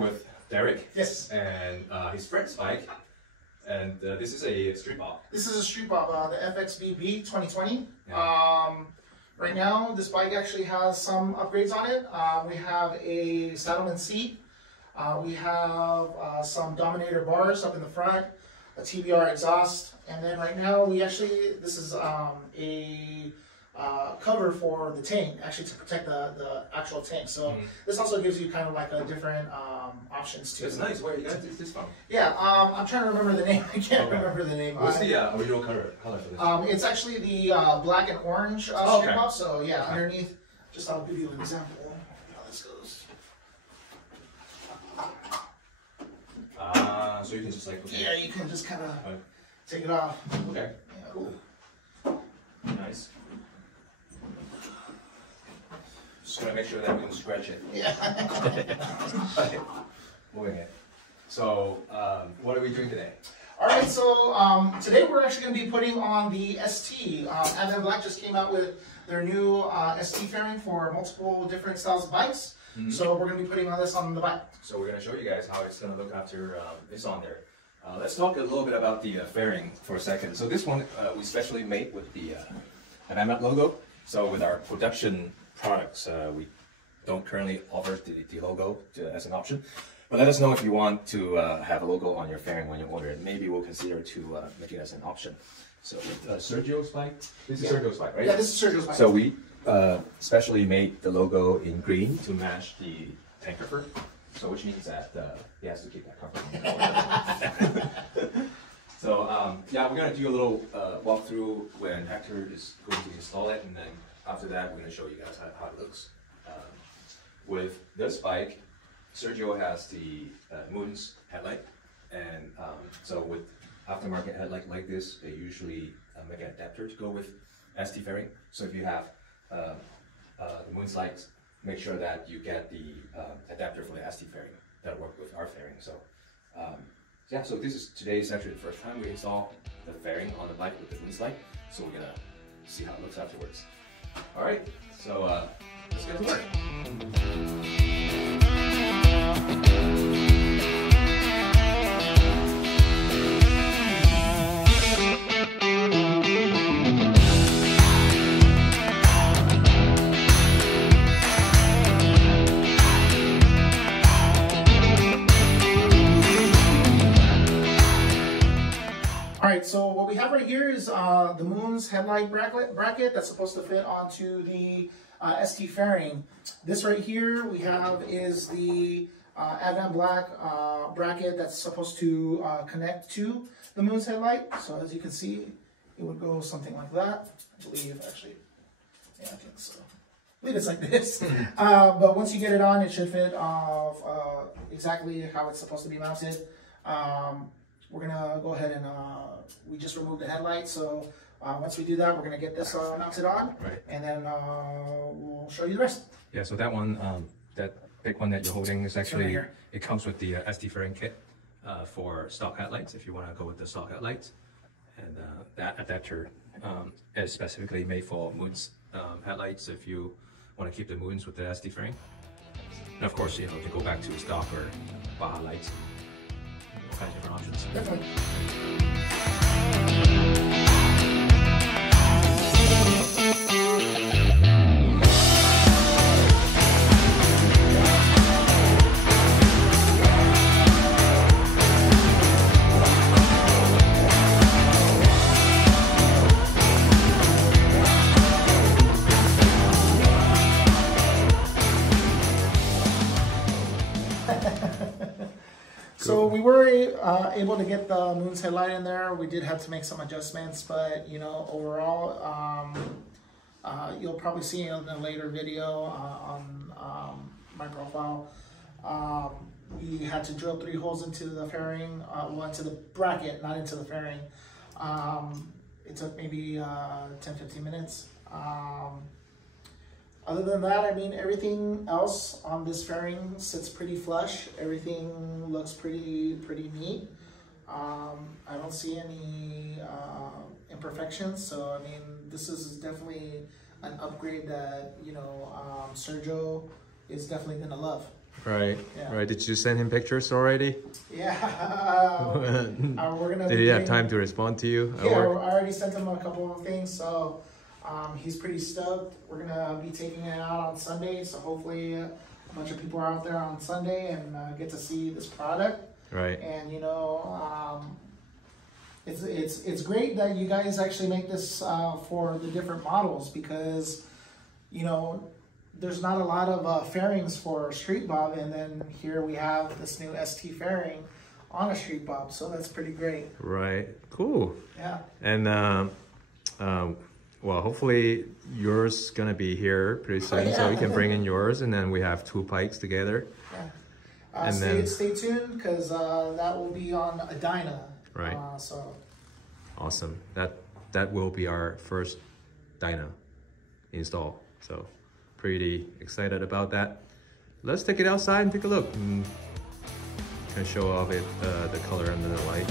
With Derek. Yes. And his friend's bike. And this is a Streetbob. This is a Streetbob, the FXBB 2020. Yeah. Right now, this bike actually has some upgrades on it. We have a saddleman seat. We have some Dominator bars up in the front, a TBR exhaust, and then right now this is a cover for the tank, actually to protect the actual tank. So this also gives you kind of like a different options too. It's nice. Where you guys is this from? Yeah, I'm trying to remember the name. I can't remember the name. What's the original color for this? It's actually the black and orange Streetbob. So yeah, underneath, I'll give you an example how this goes. So you can just like yeah, you can just kind of take it off. Okay. Yeah. Cool. Nice. Just gonna make sure that we don't scratch it. Yeah. Moving it. So, what are we doing today? All right. So today we're actually going to be putting on the ST. Advanblack just came out with their new ST fairing for multiple different styles of bikes. So we're going to be putting on this on the bike. So we're going to show you guys how it's going to look after it's on there. Let's talk a little bit about the fairing for a second. So this one we specially made with the Advanblack logo. So with our production products, we don't currently offer the logo as an option. But let us know if you want to have a logo on your fairing when you order it. Maybe we'll consider to make it as an option. So with Sergio's bike, this is Sergio's bike, right? Yeah, this is Sergio's bike. So we specially made the logo in green to match the tank cover. So which means that he has to keep that cover on. So yeah, we're gonna do a little walkthrough when Hector is going to install it, and then after that we're gonna show you guys how it looks. With this bike, Sergio has the Moon's headlight, and so with aftermarket headlight like this, they usually make an adapter to go with ST fairing. So if you have the Moon's lights, make sure that you get the adapter for the ST fairing that work with our fairing. So yeah, so today is actually the first time we install the fairing on the bike with the Moon's light. So we're gonna see how it looks afterwards. All right, so let's get to work. Alright, so what we have right here is the Moon's headlight bracket that's supposed to fit onto the ST fairing. This right here we have is the Advanblack bracket that's supposed to connect to the Moon's headlight. So as you can see, it would go something like that. I believe actually, yeah, I think so. I believe it's like this. But once you get it on, it should fit exactly how it's supposed to be mounted. We're gonna go ahead and we just removed the headlight, so once we do that, we're gonna get this mounted on, and then we'll show you the rest. Yeah, so that one, that big one that you're holding is actually, it comes with the ST fairing kit for stock headlights, if you wanna go with the stock headlights. And that adapter is specifically made for Moon's headlights, if you wanna keep the Moons with the ST fairing. And of course, you know, you can go back to stock or Baja lights. All kinds of different options. Definitely. So we were able to get the Moon's headlight in there. We did have to make some adjustments, but you know, overall, you'll probably see in a later video on my profile. We had to drill 3 holes into the fairing, well, into the bracket, not into the fairing. It took maybe 10-15 minutes. Other than that, I mean, everything else on this fairing sits pretty flush. Everything looks pretty neat. I don't see any imperfections. So, I mean, this is definitely an upgrade that, you know, Sergio is definitely gonna love. Right. Yeah. Right. Did you send him pictures already? Yeah. We're gonna Did he have time to respond to you? Yeah, I already sent him a couple of things, so he's pretty stoked. We're gonna be taking it out on Sunday, so hopefully a bunch of people are out there on Sunday and get to see this product. Right. And you know, it's great that you guys actually make this for the different models, because you know, there's not a lot of fairings for Streetbob, and then here we have this new ST fairing on a Streetbob, so that's pretty great. Right. Cool. Yeah. And well, hopefully yours gonna be here pretty soon, yeah. so we can bring in yours, and then we have two bikes together. Yeah. Stay tuned, because that will be on a Dyna. Right. So. Awesome. That will be our first Dyna install. So pretty excited about that. Let's take it outside and take a look and show off it, the color under the light.